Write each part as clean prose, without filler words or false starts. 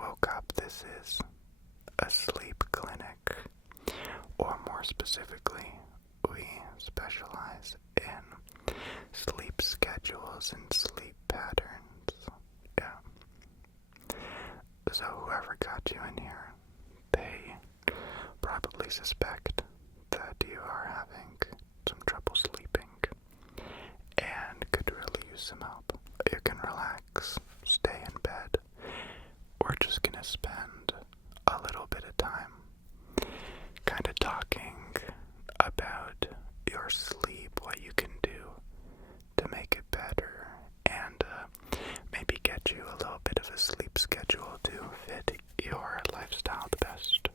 woke up, this is a sleep clinic, or more specifically, we specialize in sleep schedules and sleep patterns. Yeah. So whoever got you in here, they probably suspect that you are having some trouble sleeping and could really use some help. You can relax, stay in bed. We're just gonna spend a little bit of time kind of talking about your sleep, what you can do to make it better, and maybe get you a little bit of a sleep schedule to fit your lifestyle the best.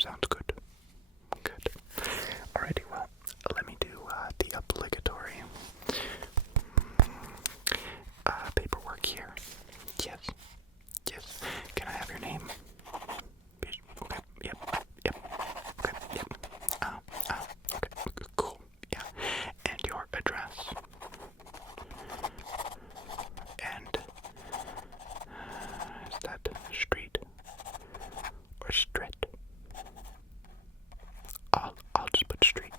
Sounds good? Good. Alrighty, well, let me do the obligatory paperwork here. Yes. Yes. Can I have your name? Okay. Yep. Okay. Yep. Okay. Cool. Yeah. And your address. And is that street or street? I'll just put street.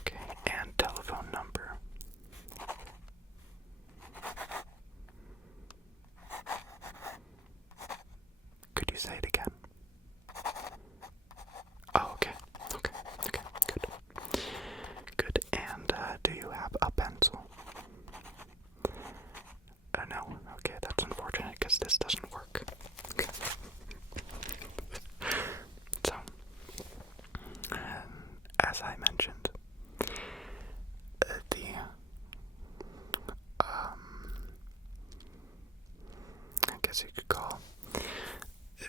Okay. And telephone number. Could you say it again? Oh, okay. Good. Good. And do you have a pencil? No. Okay, that's unfortunate because this doesn't work. Okay. So, as I mentioned, I guess you could call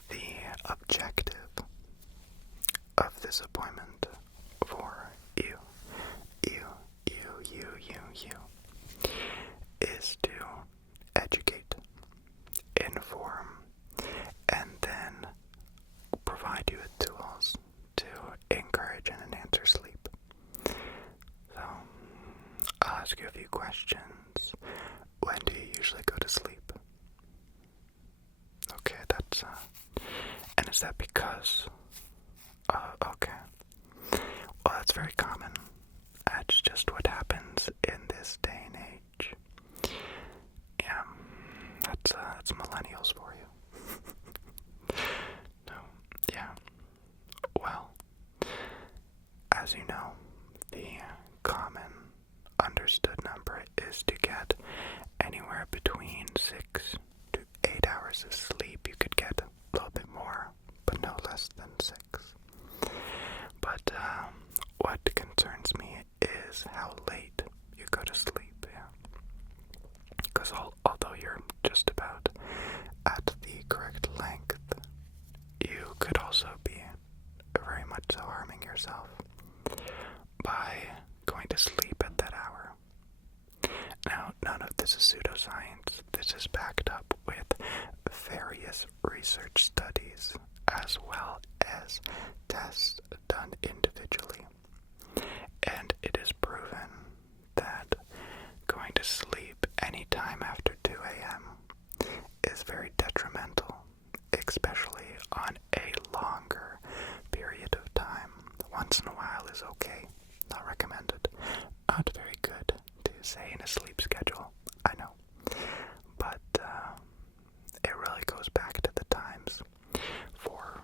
the objective of this appointment for you is to educate, inform, and then provide you with tools to encourage and enhance your sleep. So, I'll ask you a few questions. When do you usually go to sleep? Okay, that's, and is that because, okay. Well, that's very common. That's just what happens in this day and age. Yeah, that's millennials for you. No, yeah. Well, as you know, the common understood number is to get anywhere between 6 to 8 hours of sleep. You could get a little bit more, but no less than 6. But what concerns me is how late you go to sleep. Yeah. Because although you're just about at the correct length, you could also be very much so harming yourself by going to sleep at that hour. Now, none of this is pseudoscience. This is backed up with various research studies as well as tests done individually. And it is proven that going to sleep anytime after 2 a.m. is very detrimental, especially on a longer period of time. Once in a while is okay, not recommended, not very good to say in a sleep schedule, I know. But it really goes back to the times. For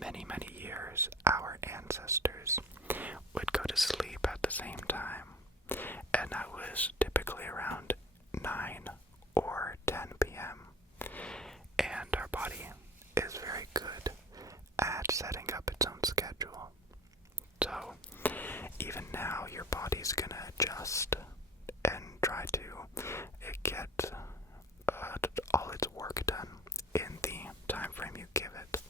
many, many years, our ancestors would go to sleep at the same time, and that was typically around 9 or 10 p.m. And our body is very good at setting up its own schedule. So, even now, your body's gonna adjust and try to get all its work done in the time frame you give it.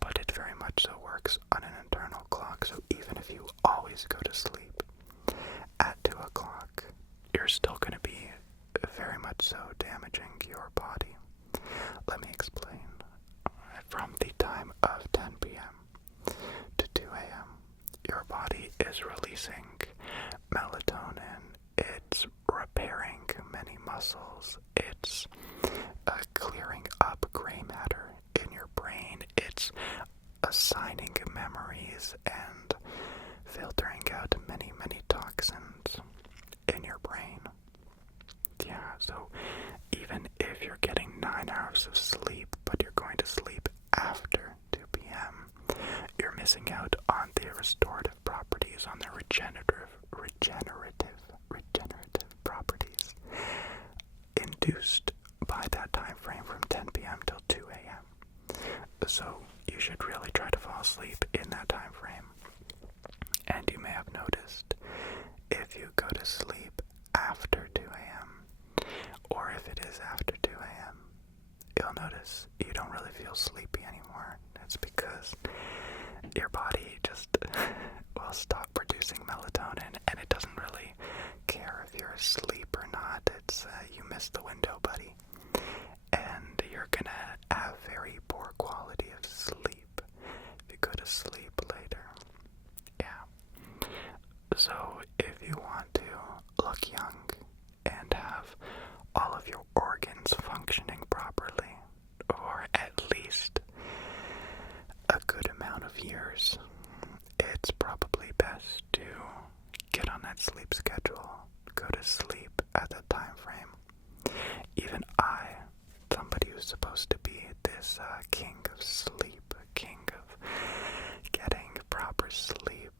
But it very much so works on an internal clock, so even if you always go to sleep at 2 o'clock, you're still going to be very much so damaging your body. Let me explain. From the time of 10 p.m. to 2 a.m., your body is releasing melatonin. It's repairing many muscles. It's clearing up gray matter lungs and filtering out many, many toxins in your brain. Yeah, so even if you're getting 9 hours of sleep, but you're going to sleep after 2 p.m., you're missing out on the restorative properties, on the regenerative properties induced by that time frame from 10 p.m. till 2 a.m. So you should really try to fall asleep in that time frame. And you may have noticed, if you go to sleep after 2 a.m., or if it is after 2 a.m., you'll notice you don't really feel sleepy anymore. That's because your body just will stop producing melatonin, and it doesn't really care if you're asleep or not. It's you missed the window, buddy. And you're gonna have very poor quality of sleep if you go to sleep later. Yeah. So if you want to look young and have all of your organs functioning properly, or at least a good amount of years, it's probably best to get on that sleep schedule, go to sleep at that time frame. Even I, somebody who's supposed to be this king of sleep, king of getting proper sleep,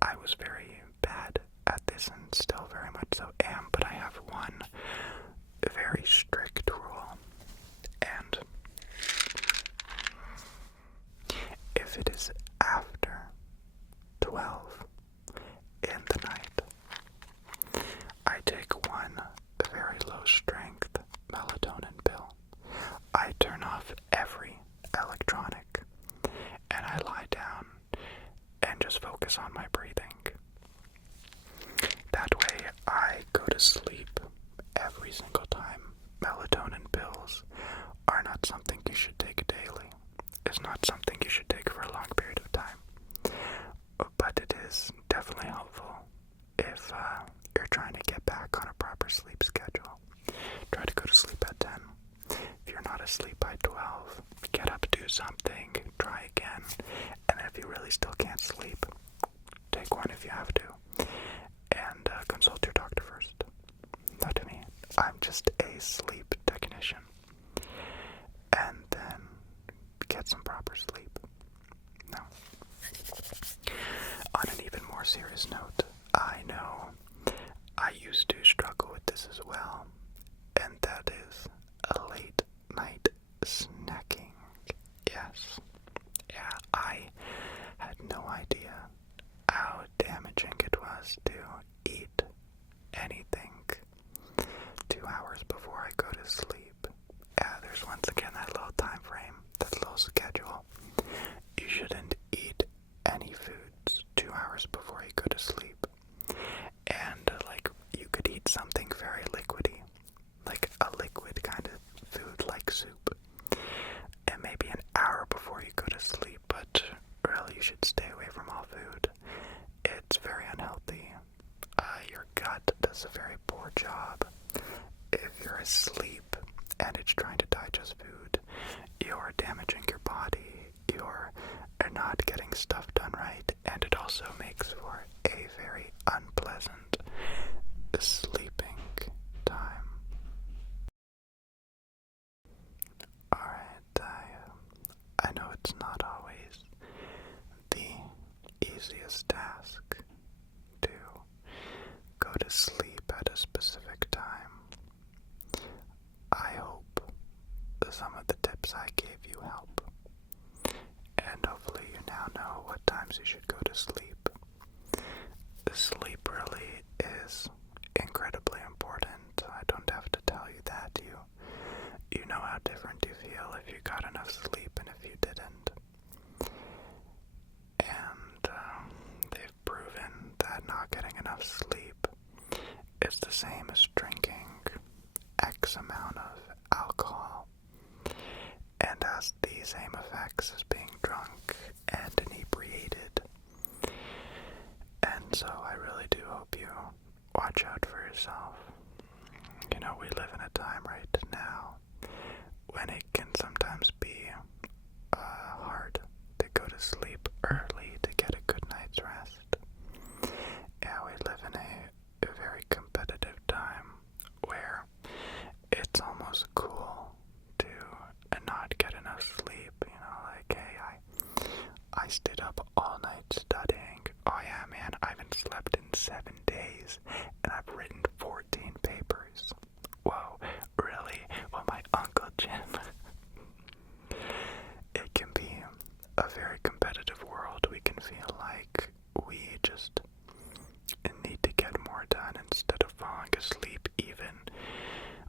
I was very bad at this and still very much so am, but I have one very strict rule, and if it is after 12 in the night, I take one very low strength melatonin pill. I turn off every electronic and I lie down and just focus on my breathing. That way I go to sleep every single time. Melatonin pills are not something you should take daily. It's not something you should take for a long period of time. But it is definitely helpful if you're trying to get back on a proper sleep schedule. Try to go to sleep at 10. If you're not asleep by 12, get up, do something, try again. And if you really still can't sleep, take one if you have to. And consult your doctor first. Not me. I'm just a sleep technician. And then get some proper sleep. No. On an even more serious note, I know I used to struggle with this as well, and that is a late night snacking. Yes. Yeah, I had no idea how damaging it was to eat anything 2 hours before I go to sleep. Yeah, there's once again that little time frame, that little schedule. You shouldn't eat any foods 2 hours before you go to sleep. And like, you could eat something very liquidy, like a liquid kind of food like soup, and maybe an hour before you go to sleep, but really you should stay away from all food. It's very unhealthy. Your gut does a very poor job. If you're asleep and it's trying to digest food, you're damaging your body, you're not getting stuff done right, and it also makes for a very unpleasant sleeping time. Alright, I know it's not always the easiest task to go to sleep at a specific time. I hope some of the tips I gave you help, and hopefully you now know what times you should go to sleep. Sleep really is incredibly important. I don't have to tell you that. You know how different you feel if you got enough sleep and if you didn't. And they've proven that not getting enough sleep is the same as drinking X amount of alcohol, and has the same effects as being drunk and inebriated. And so I really do hope you watch out for yourself. You know, we live in a time right now when it can sometimes be hard to go to sleep. 7 days, and I've written 14 papers. Whoa, really? Well, my Uncle Jim. It can be a very competitive world. We can feel like we just need to get more done instead of falling asleep. Even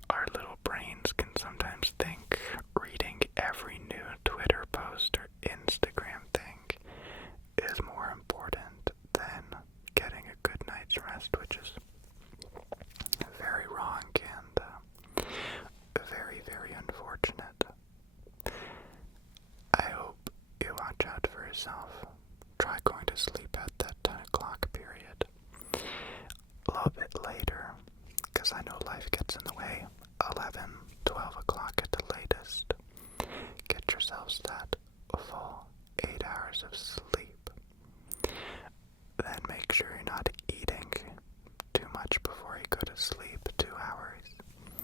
our little brains can sometimes think reading every new Twitter post or Instagram thing is more important than getting a good night's rest, which is very wrong and very, very unfortunate. I hope you watch out for yourself. Try going to sleep at that 10 o'clock period. A little bit later, because I know life gets in the way. 11, 12 o'clock at the latest. Get yourselves that full 8 hours of sleep. Then make sure you're not eating too much before you go to sleep. 2 hours.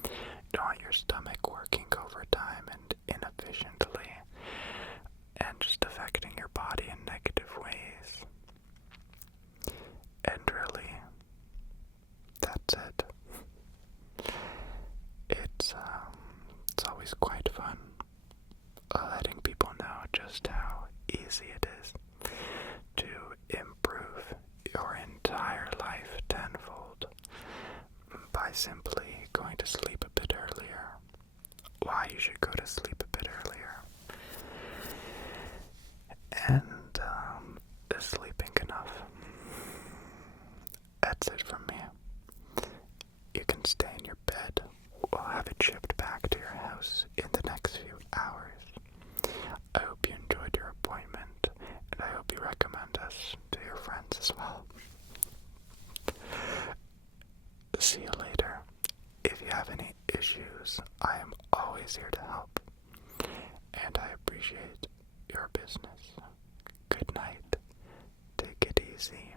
You don't want your stomach working overtime and inefficiently and just affecting your body in negative ways. And really, that's it. It's always quite fun letting people know just how easy it is to improve your entire life tenfold by simply going to sleep a bit earlier. Why you should go to sleep a bit earlier. And sleeping enough. That's it from me. You can stay in your bed. We'll have it shipped back to your house in the next few hours. I hope you enjoyed your appointment, and I hope you recommend us to your friends as well. See you later. If you have any issues, I am always here to help, and I appreciate your business. Good night. Take it easy.